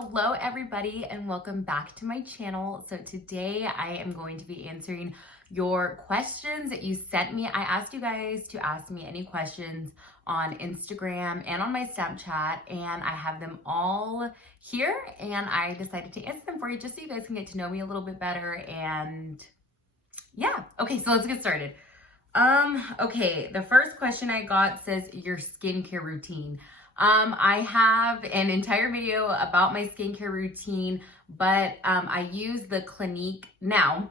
Hello everybody and welcome back to my channel. So today I am going to be answering your questions that you sent me. I asked you guys to ask me any questions on Instagram and on my Snapchat, and I have them all here and I decided to answer them for you just so you guys can get to know me a little bit better. And yeah, okay, so let's get started. Okay, the first question I got says your skincare routine. I have an entire video about my skincare routine, but I use the Clinique now.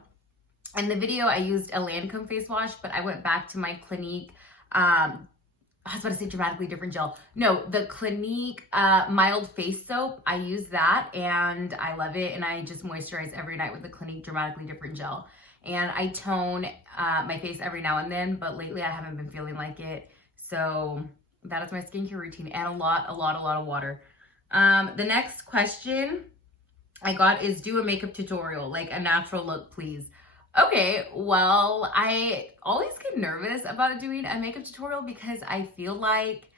In the video, I used a Lancome face wash, but I went back to my Clinique, I was about to say dramatically different gel. No, the Clinique mild face soap. I use that and I love it, and I just moisturize every night with the Clinique dramatically different gel. And I tone my face every now and then, but lately I haven't been feeling like it. So that is my skincare routine, and a lot of water. The next question I got is do a makeup tutorial, like a natural look, please. Okay, well, I always get nervous about doing a makeup tutorial because I feel like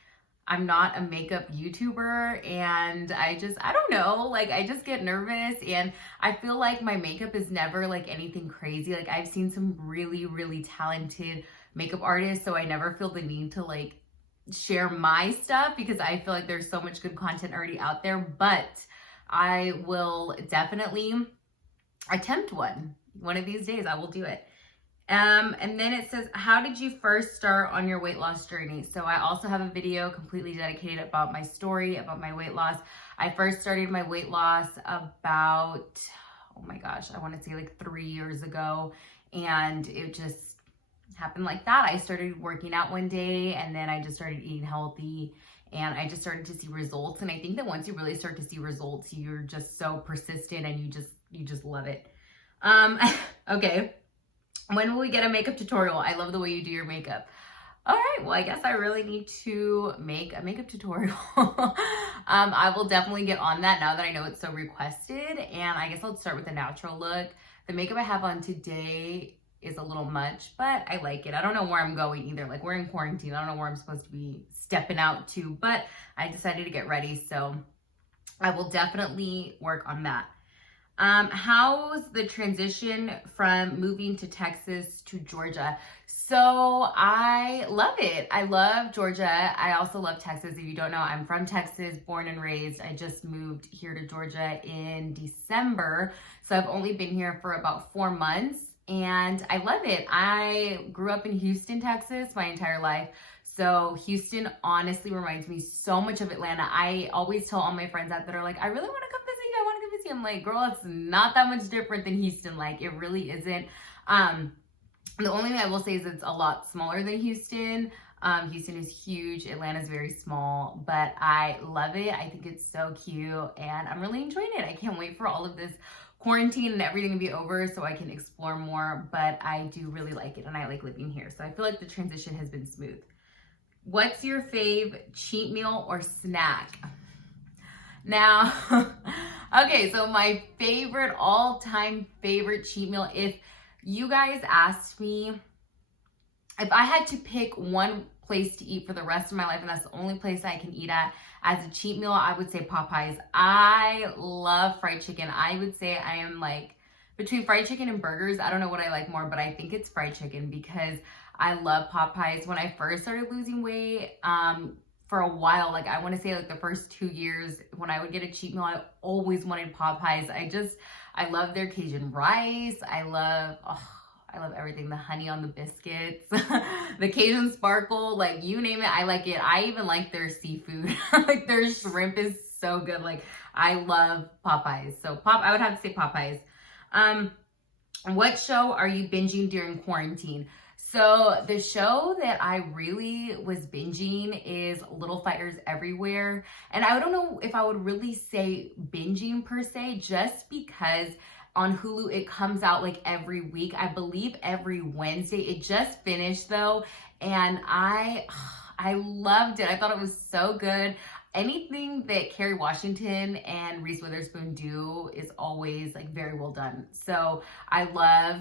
I'm not a makeup YouTuber, and I don't know, like I just get nervous, and I feel like my makeup is never like anything crazy. Like I've seen some really talented makeup artists, so I never feel the need to like share my stuff because I feel like there's so much good content already out there, but I will definitely attempt one of these days. I will do it. And then it says, how did you first start on your weight loss journey? So I also have a video completely dedicated about my story, about my weight loss. I first started my weight loss about, oh my gosh, I want to say like 3 years ago. And it just happened like that. I started working out one day, and then I just started eating healthy, and I just started to see results. And I think that once you really start to see results, you're just so persistent and you just love it. Okay. When will we get a makeup tutorial? I love the way you do your makeup. All right, well, I guess I really need to make a makeup tutorial. I will definitely get on that now that I know it's so requested. And I guess I'll start with a natural look. The makeup I have on today is a little much, but I like it. I don't know where I'm going either. Like we're in quarantine. I don't know where I'm supposed to be stepping out to, but I decided to get ready. So I will definitely work on that. How's the transition from moving to Texas to Georgia? So I love it. I love Georgia. I also love Texas. If you don't know, I'm from Texas, born and raised. I just moved here to Georgia in December. So I've only been here for about 4 months, and I love it. I grew up in Houston, Texas my entire life. So Houston honestly reminds me so much of Atlanta. I always tell all my friends out that are like, I really want to come visit you. I want to come visit you. I'm like, girl, it's not that much different than Houston. Like it really isn't. The only thing I will say is it's a lot smaller than Houston. Houston is huge. Atlanta is very small, but I love it. I think it's so cute, and I'm really enjoying it. I can't wait for all of this quarantine and everything to be over so I can explore more, but I do really like it, and I like living here. So I feel like the transition has been smooth. What's your fave cheat meal or snack? Now, okay, so my favorite, all-time favorite cheat meal, if you guys asked me, if I had to pick one place to eat for the rest of my life, and that's the only place I can eat at as a cheat meal, I would say Popeyes. I love fried chicken. I would say I am like between fried chicken and burgers. I don't know what I like more, but I think it's fried chicken because I love Popeyes. When I first started losing weight, for a while, like I want to say like the first 2 years, when I would get a cheat meal, I always wanted Popeyes. I love their Cajun rice. I love everything. The honey on the biscuits, the Cajun sparkle, like you name it, I like it. I even like their seafood. Like their shrimp is so good. Like I love Popeyes. So I would have to say Popeyes. What show are you binging during quarantine? So the show that I really was binging is Little Fires Everywhere. And I don't know if I would really say binging per se, just because on Hulu it comes out like every week. I believe every Wednesday. It just finished though, and I loved it. I thought it was so good. Anything that Kerry Washington and Reese Witherspoon do is always like very well done. So I love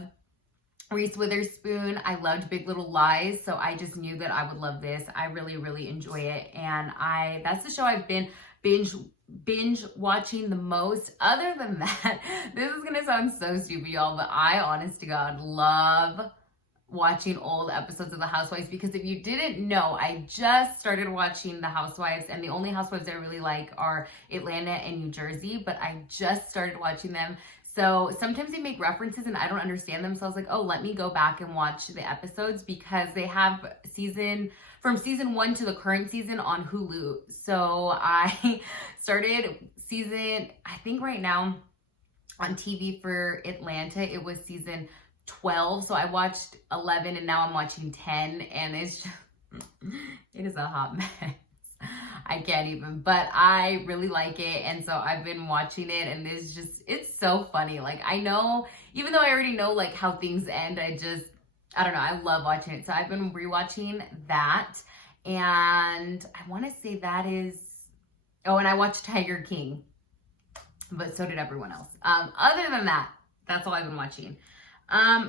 Reese Witherspoon. I loved Big Little Lies, so I just knew that I would love this. I really enjoy it, and that's the show I've been binge binge watching the most. Other than that, this is gonna sound so stupid, y'all, but I, honest to God, love watching old episodes of The Housewives, because if you didn't know, I just started watching The Housewives, and the only housewives I really like are Atlanta and New Jersey, but I just started watching them. So sometimes they make references and I don't understand them. So I was like, oh, let me go back and watch the episodes, because they have from season 1 to the current season on Hulu. So I started I think right now on TV for Atlanta, it was season 12. So I watched 11 and now I'm watching 10, and it's just, it is a hot mess. I can't even, but I really like it. And so I've been watching it, and it's so funny. Like, I know, even though I already know like how things end, I don't know, I love watching it. So I've been rewatching that, and I want to say that is, oh, and I watched Tiger King, but so did everyone else. Other than that, that's all I've been watching.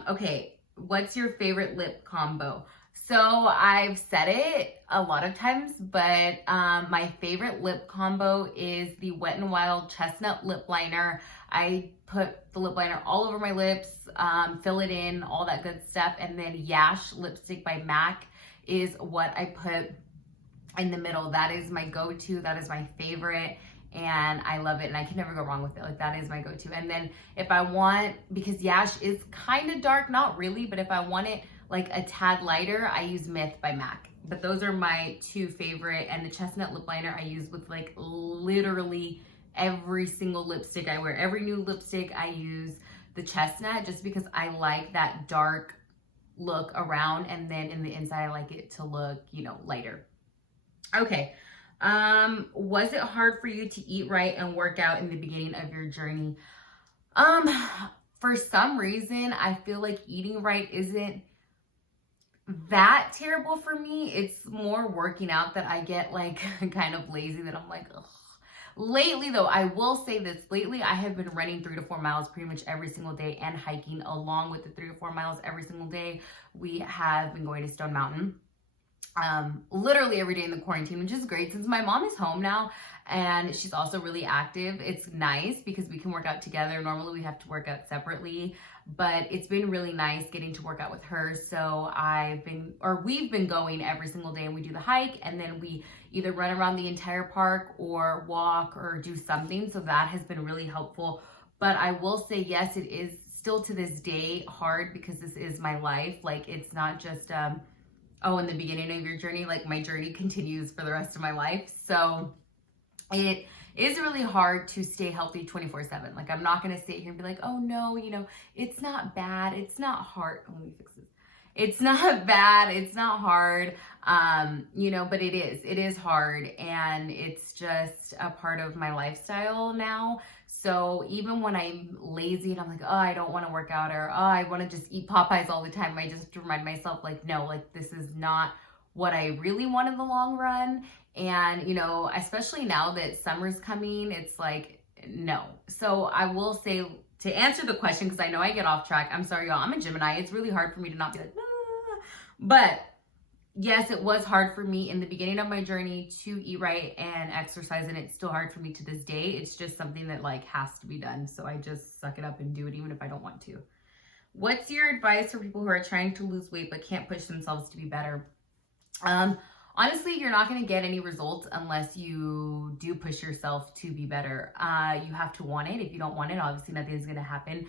Okay, what's your favorite lip combo? So I've said it a lot of times, but my favorite lip combo is the Wet n Wild Chestnut Lip Liner. I put the lip liner all over my lips, fill it in, all that good stuff. And then Yash lipstick by MAC is what I put in the middle. That is my go-to. That is my favorite. And I love it, and I can never go wrong with it. Like, that is my go-to. And then if I want, because Yash is kind of dark, not really, but if I want it like a tad lighter, I use Myth by MAC. But those are my two favorite. And the chestnut lip liner I use with like literally every single lipstick I wear. Every new lipstick I use the chestnut, just because I like that dark look around, and then in the inside I like it to look, you know, lighter. Okay. Was it hard for you to eat right and work out in the beginning of your journey? For some reason, I feel like eating right isn't that terrible for me. It's more working out that I get like kind of lazy, that I'm like, ugh. Lately though, I will say this, lately I have been running 3 to 4 miles pretty much every single day, and hiking along with the 3 to 4 miles every single day. We have been going to Stone Mountain literally every day in the quarantine, which is great since my mom is home now and she's also really active. It's nice because we can work out together. Normally we have to work out separately, but it's been really nice getting to work out with her. So we've been going every single day, and we do the hike, and then we either run around the entire park or walk or do something. So that has been really helpful. But I will say, yes, it is still to this day hard, because this is my life. Like, it's not just, oh, in the beginning of your journey, like my journey continues for the rest of my life. So it is really hard to stay healthy 24/7. Like, I'm not going to sit here and be like, oh no, you know, it's not bad. It's not hard. Let me fix this. It's not bad. It's not hard. You know, but it is hard, and it's just a part of my lifestyle now. So even when I'm lazy and I'm like, oh, I don't want to work out, or oh, I want to just eat Popeyes all the time, I just remind myself, like, no, like, this is not what I really want in the long run. And, you know, especially now that summer's coming, it's like, no. So I will say, to answer the question, because I know I get off track, I'm sorry, y'all, I'm a Gemini. It's really hard for me to not be like, ah. But yes, it was hard for me in the beginning of my journey to eat right and exercise, and it's still hard for me to this day. It's just something that like has to be done. So I just suck it up and do it, even if I don't want to. What's your advice for people who are trying to lose weight but can't push themselves to be better? Honestly, you're not going to get any results unless you do push yourself to be better. You have to want it. If you don't want it, obviously nothing's going to happen.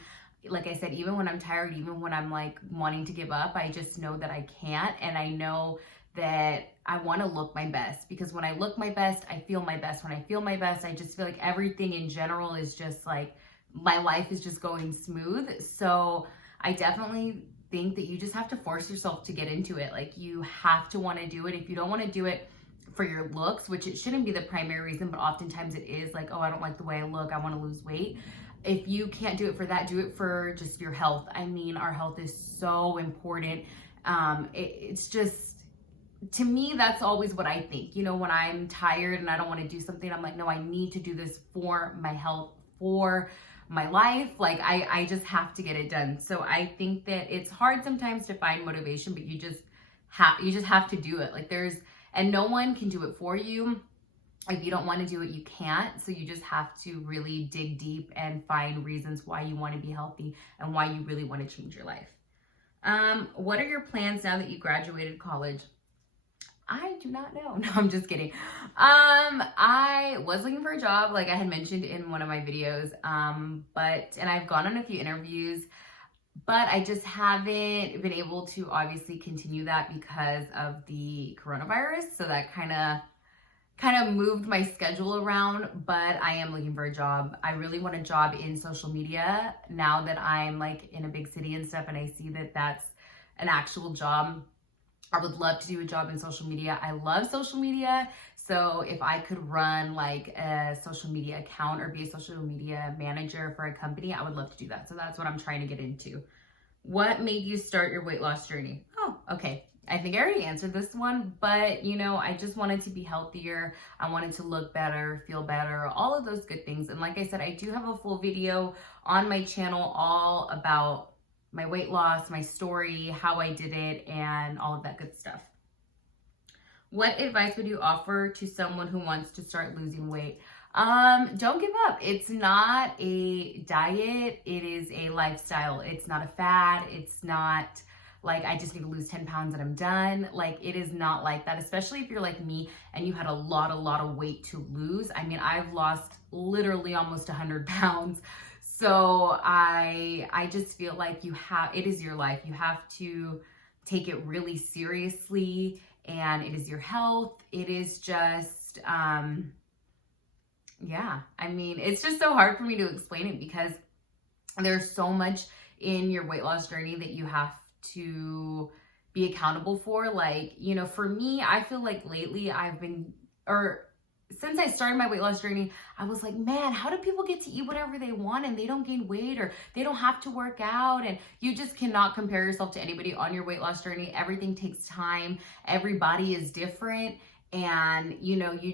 Like I said, even when I'm tired, even when I'm like wanting to give up, I just know that I can't. And I know that I want to look my best, because when I look my best, I feel my best. When I feel my best, I just feel like everything in general is just like, my life is just going smooth. So I definitely think that you just have to force yourself to get into it. Like, you have to want to do it. If you don't want to do it for your looks, which it shouldn't be the primary reason, but oftentimes it is, like, oh, I don't like the way I look, I want to lose weight. If you can't do it for that, do it for just your health. I mean, our health is so important. It's just, to me, that's always what I think. You know, when I'm tired and I don't want to do something, I'm like, no, I need to do this for my health, for my life. Like, I just have to get it done. So I think that it's hard sometimes to find motivation, but you just have to do it. Like, and no one can do it for you. If you don't want to do it, you can't. So you just have to really dig deep and find reasons why you want to be healthy and why you really want to change your life. What are your plans now that you graduated college? I do not know. No, I'm just kidding. I was looking for a job, like I had mentioned in one of my videos, and I've gone on a few interviews, but I just haven't been able to obviously continue that because of the coronavirus. So that kind of moved my schedule around, but I am looking for a job. I really want a job in social media now that I'm like in a big city and stuff, and I see that that's an actual job. I would love to do a job in social media. I love social media. So if I could run like a social media account or be a social media manager for a company, I would love to do that. So that's what I'm trying to get into. What made you start your weight loss journey? Oh, okay. I think I already answered this one, but you know, I just wanted to be healthier. I wanted to look better, feel better, all of those good things. And like I said, I do have a full video on my channel all about my weight loss, my story, how I did it, and all of that good stuff. What advice would you offer to someone who wants to start losing weight? Don't give up. It's not a diet. It is a lifestyle. It's not a fad. It's not like I just need to lose 10 pounds and I'm done. Like it is not like that, especially if you're like me and you had a lot of weight to lose. I mean, I've lost literally almost 100 pounds. So I just feel like it is your life. You have to take it really seriously, and it is your health. It is just, yeah, I mean, it's just so hard for me to explain it because there's so much in your weight loss journey that you have to be accountable for. Like, you know, for me, I feel like lately since I started my weight loss journey, I was like, man, how do people get to eat whatever they want and they don't gain weight or they don't have to work out? And you just cannot compare yourself to anybody on your weight loss journey. Everything takes time. Every body is different. And, you know, you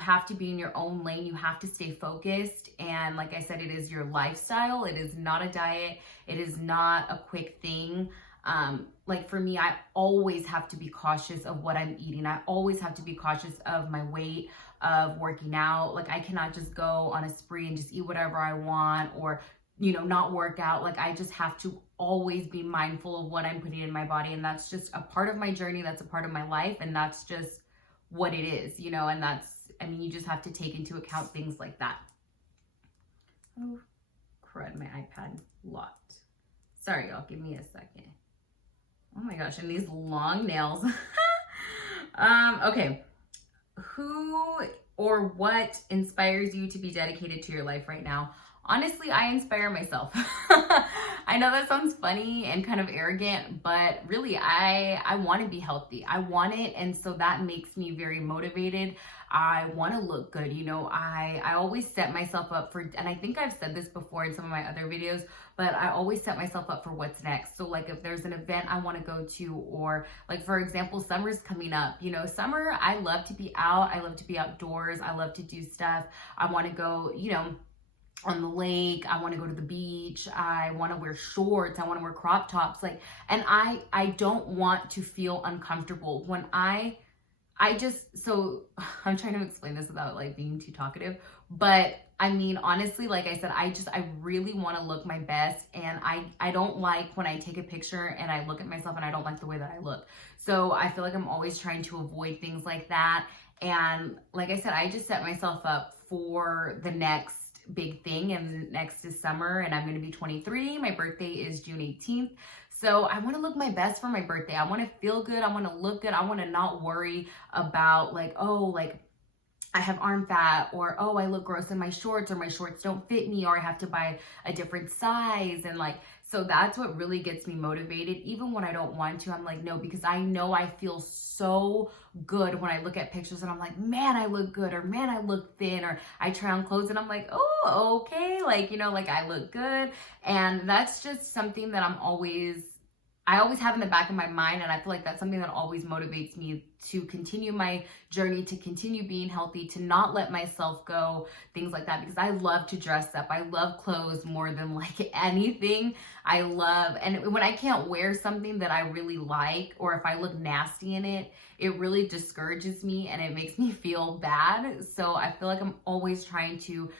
have to be in your own lane. You have to stay focused. And like I said, it is your lifestyle. It is not a diet. It is not a quick thing. Like for me, I always have to be cautious of what I'm eating. I always have to be cautious of my weight, of working out. Like I cannot just go on a spree and just eat whatever I want or, you know, not work out. Like I just have to always be mindful of what I'm putting in my body. And that's just a part of my journey. That's a part of my life. And that's just what it is, you know, and you just have to take into account things like that. Oh, crud, my iPad locked. Sorry, y'all, give me a second. Oh my gosh, and these long nails. Okay. Who or what inspires you to be dedicated to your life right now? Honestly, I inspire myself. I know that sounds funny and kind of arrogant, but really, I want to be healthy. I want it, and so that makes me very motivated. I want to look good. You know, I always set myself up for, and I think I've said this before in some of my other videos, but I always set myself up for what's next. So like if there's an event I want to go to, or like, for example, summer's coming up, you know, summer, I love to be out. I love to be outdoors. I love to do stuff. I want to go, you know, on the lake. I want to go to the beach. I want to wear shorts. I want to wear crop tops. Like, and I don't want to feel uncomfortable when so I'm trying to explain this without like being too talkative, but I mean, honestly, like I said, I really want to look my best, and I don't like when I take a picture and I look at myself and I don't like the way that I look. So I feel like I'm always trying to avoid things like that. And like I said, I just set myself up for the next big thing, and next is summer, and I'm going to be 23. My birthday is June 18th. So I want to look my best for my birthday. I want to feel good. I want to look good. I want to not worry about like, oh, like I have arm fat, or, oh, I look gross in my shorts, or my shorts don't fit me, or I have to buy a different size. And like, so that's what really gets me motivated. Even when I don't want to, I'm like, no, because I know I feel so good when I look at pictures and I'm like, man, I look good, or man, I look thin, or I try on clothes and I'm like, oh, okay. Like, you know, like I look good. And that's just something that I always have in the back of my mind, and I feel like that's something that always motivates me to continue my journey, to continue being healthy, to not let myself go, things like that, because I love to dress up. I love clothes more than like anything. I love, and when I can't wear something that I really like, or if I look nasty in it, it really discourages me and it makes me feel bad. So I feel like I'm always trying to,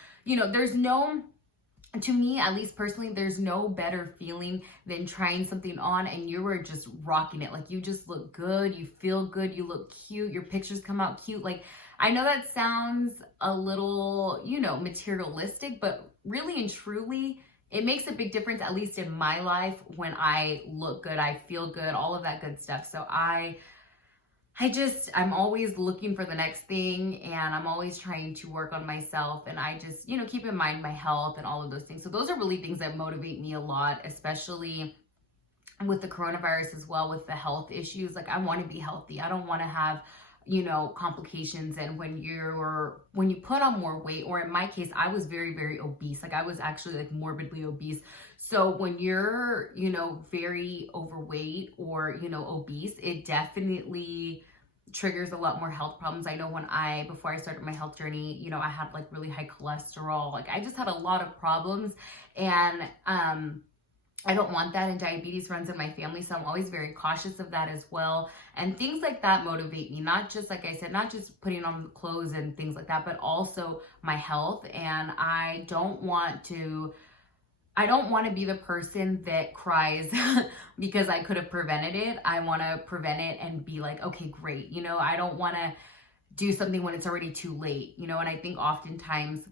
to me, at least personally, there's no better feeling than trying something on and you were just rocking it. Like, you just look good, you feel good, you look cute, your pictures come out cute. Like, I know that sounds a little, materialistic, but really and truly, it makes a big difference, at least in my life, when I look good, I feel good, all of that good stuff. So I'm always looking for the next thing, and I'm always trying to work on myself, and I just, keep in mind my health and all of those things. So those are really things that motivate me a lot, especially with the coronavirus as well, with the health issues. Like, I want to be healthy. I don't want to have, complications. And when you put on more weight, or in my case, I was very, very obese. Like, I was actually like morbidly obese. So when you're, very overweight or, obese, it definitely triggers a lot more health problems. I know before I started my health journey, I had like really high cholesterol. Like, I just had a lot of problems, and, I don't want that, and diabetes runs in my family, so I'm always very cautious of that as well. And things like that motivate me, not just, like I said, not just putting on clothes and things like that, but also my health. And I don't want to be the person that cries because I could have prevented it. I want to prevent it and be like, okay, great. I don't want to do something when it's already too late, and I think oftentimes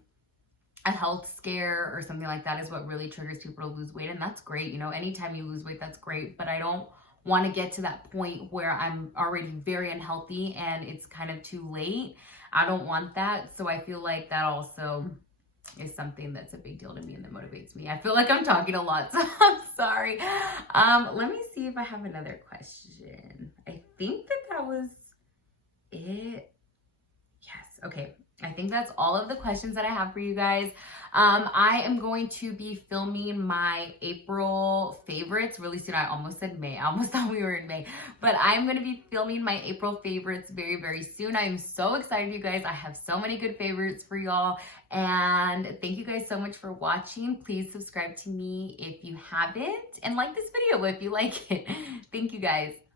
a health scare or something like that is what really triggers people to lose weight. And that's great. Anytime you lose weight, that's great. But I don't want to get to that point where I'm already very unhealthy and it's kind of too late. I don't want that. So I feel like that also is something that's a big deal to me and that motivates me. I feel like I'm talking a lot, so I'm sorry. Let me see if I have another question. I think that was it. Yes. Okay. I think that's all of the questions that I have for you guys. I am going to be filming my April favorites really soon. I almost said May. I almost thought we were in May. But I'm going to be filming my April favorites very, very soon. I am so excited, you guys. I have so many good favorites for y'all. And thank you guys so much for watching. Please subscribe to me if you haven't. And like this video if you like it. Thank you, guys.